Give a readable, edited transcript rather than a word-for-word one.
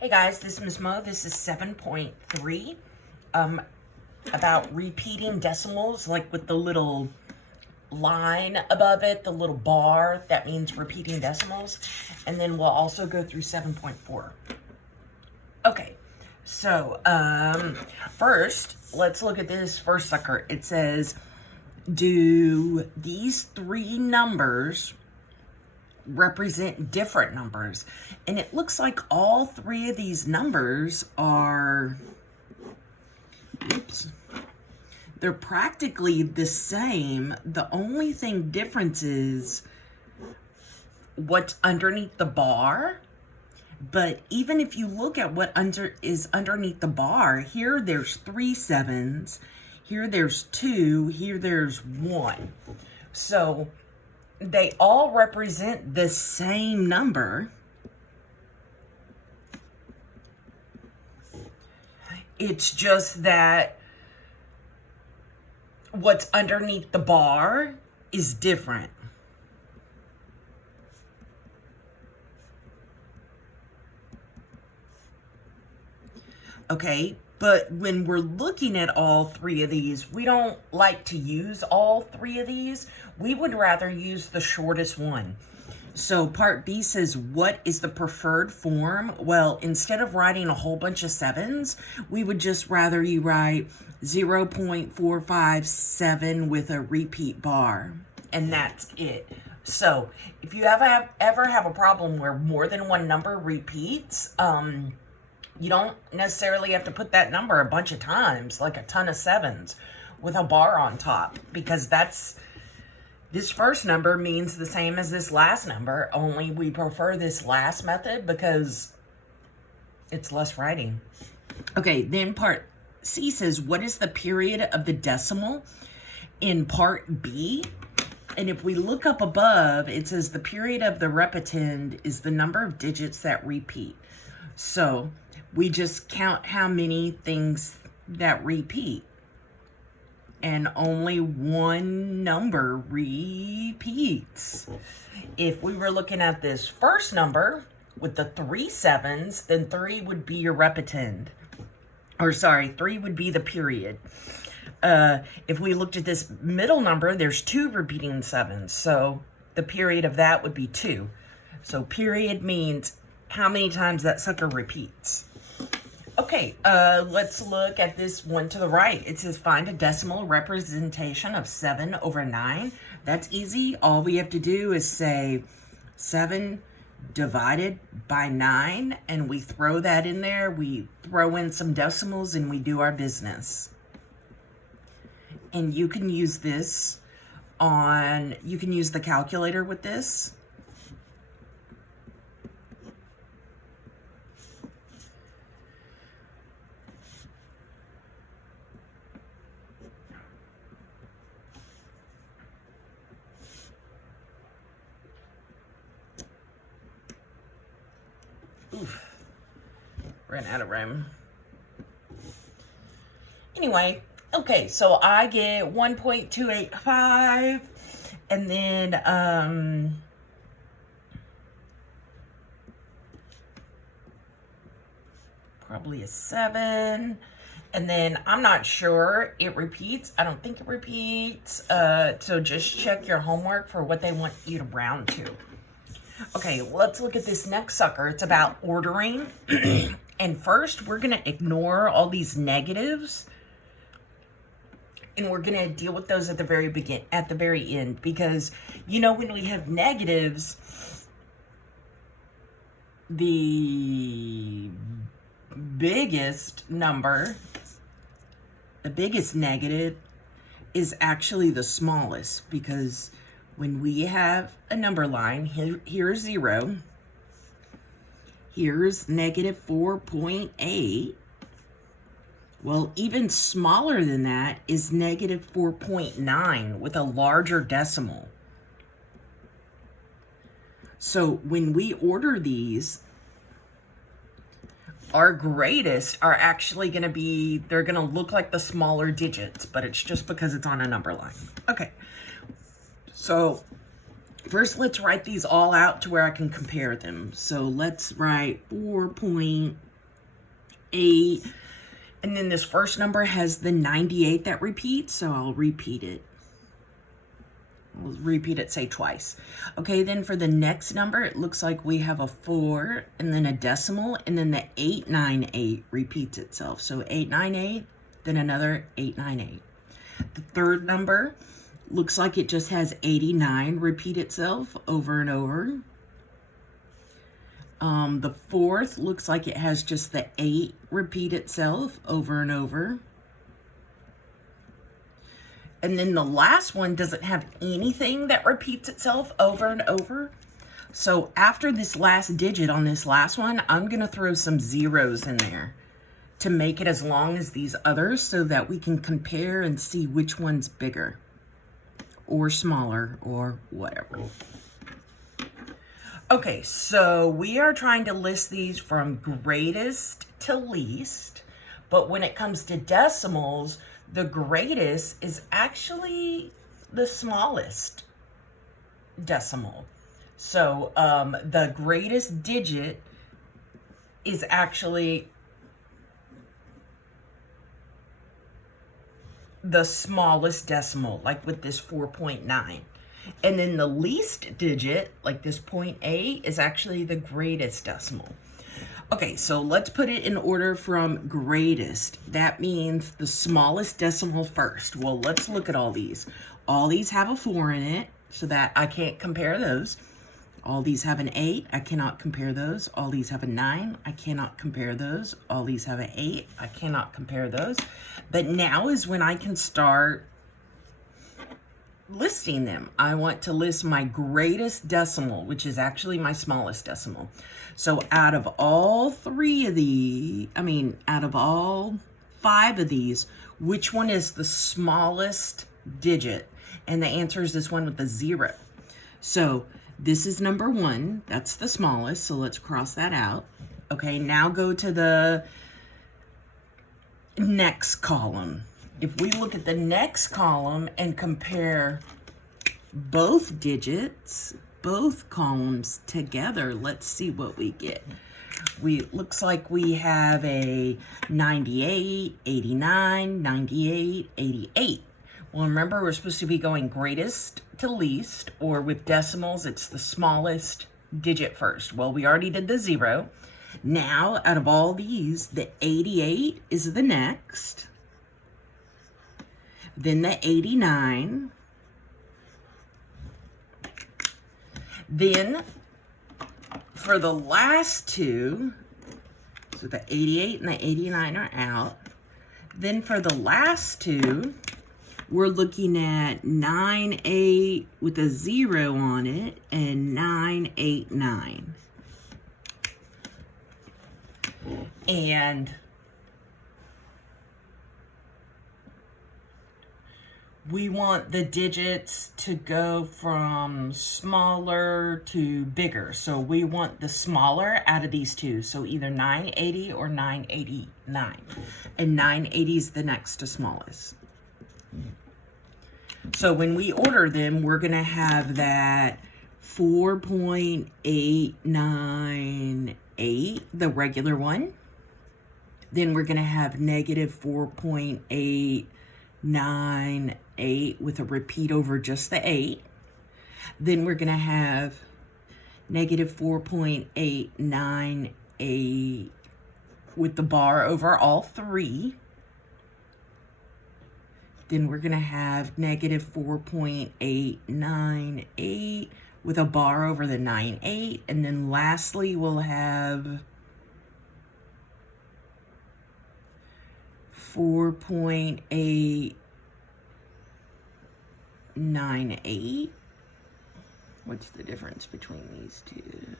Hey guys, this is Ms. Mo. This is 7.3 about repeating decimals, like with the little line above it, the little bar, that means repeating decimals. And then we'll also go through 7.4. Okay, so first, let's look at this first sucker. It says, do these three numbers represent different numbers? And it looks like all three of these numbers are, they're practically the same. The only thing difference is what's underneath the bar. But even if you look at what is underneath the bar, here there's 3 sevens, here there's 2, here there's 1. So they all represent the same number. It's just that what's underneath the bar is different. Okay, but when we're looking at all three of these, we don't like to use all three of these. We would rather use the shortest one. So part B says, what is the preferred form? Well, instead of writing a whole bunch of sevens, we would just rather you write 0.457 with a repeat bar. And that's it. So if you ever have a problem where more than one number repeats, you don't necessarily have to put that number a bunch of times, like a ton of sevens with a bar on top, because this first number means the same as this last number, only we prefer this last method because it's less writing. Okay, then part C says, what is the period of the decimal? In part B, and if we look up above, it says the period of the repetend is the number of digits that repeat. So we just count how many things that repeat. And only one number repeats. If we were looking at this first number with the 3 sevens, then 3 would be your repetend. Or sorry, 3 would be the period. If we looked at this middle number, there's 2 repeating sevens. So the period of that would be 2. So period means how many times that sucker repeats. Okay, let's look at this one to the right. It says find a decimal representation of 7/9. That's easy. All we have to do is say 7 divided by 9, and we throw that in there. We throw in some decimals and we do our business. And you can use this you can use the calculator with this. Oof. Ran out of room. Anyway, okay, so I get 1.285, and then probably a 7, and then I'm not sure it repeats. I don't think it repeats. So just check your homework for what they want you to round to. Okay, let's look at this next sucker. It's about ordering. And first, we're going to ignore all these negatives. And we're going to deal with those at the very end. Because, you know, when we have negatives, the biggest number, the biggest negative, is actually the smallest. Because when we have a number line, here's 0, here's negative 4.8. Well, even smaller than that is negative 4.9 with a larger decimal. So when we order these, our greatest are actually going to be, they're going to look like the smaller digits, but it's just because it's on a number line. Okay. So first, let's write these all out to where I can compare them. So let's write 4.8 8. And then this first number has the 98 that repeats, so I'll repeat it. We'll repeat it, say twice. Okay, then for the next number, it looks like we have a 4 and then a decimal, and then the 898 repeats itself. So 898, then another 898. The third number looks like it just has 89 repeat itself over and over. The fourth looks like it has just the 8 repeat itself over and over. And then the last one doesn't have anything that repeats itself over and over. So after this last digit on this last one, I'm going to throw some zeros in there to make it as long as these others so that we can compare and see which one's bigger or smaller or whatever. Okay, so we are trying to list these from greatest to least, but when it comes to decimals, the greatest is actually the smallest decimal. So the greatest digit is actually the smallest decimal, like with this 4.9. And then the least digit, like this 0.8, is actually the greatest decimal. Okay, so let's put it in order from greatest. That means the smallest decimal first. Well, let's look at all these. All these have a 4 in it, so that I can't compare those. All these have an 8, I cannot compare those. All these have a 9, I cannot compare those. All these have an 8, I cannot compare those. But now is when I can start listing them. I want to list my greatest decimal, which is actually my smallest decimal. So out of all 5 of these, which one is the smallest digit? And the answer is this one with the 0. So this is number 1. That's the smallest. So let's cross that out. Okay, now go to the next column. If we look at the next column and compare both digits, both columns together, let's see what we get. Looks like we have a 98, 89, 98, 88. Well, remember, we're supposed to be going greatest to least, or with decimals, it's the smallest digit first. Well, we already did the 0. Now, out of all these, the 88 is the next. Then the 89. Then, for the last two, so the 88 and the 89 are out. Then for the last two, we're looking at 98 with a 0 on it and 989. And we want the digits to go from smaller to bigger. So we want the smaller out of these two. So either 980 or 989. And 980 is the next to smallest. So when we order them, we're going to have that 4.898, the regular one. Then we're going to have negative 4.898 with a repeat over just the 8. Then we're going to have negative 4.898 with the bar over all 3. Then we're going to have negative 4.898 with a bar over the 98. And then lastly, we'll have 4.898. What's the difference between these two?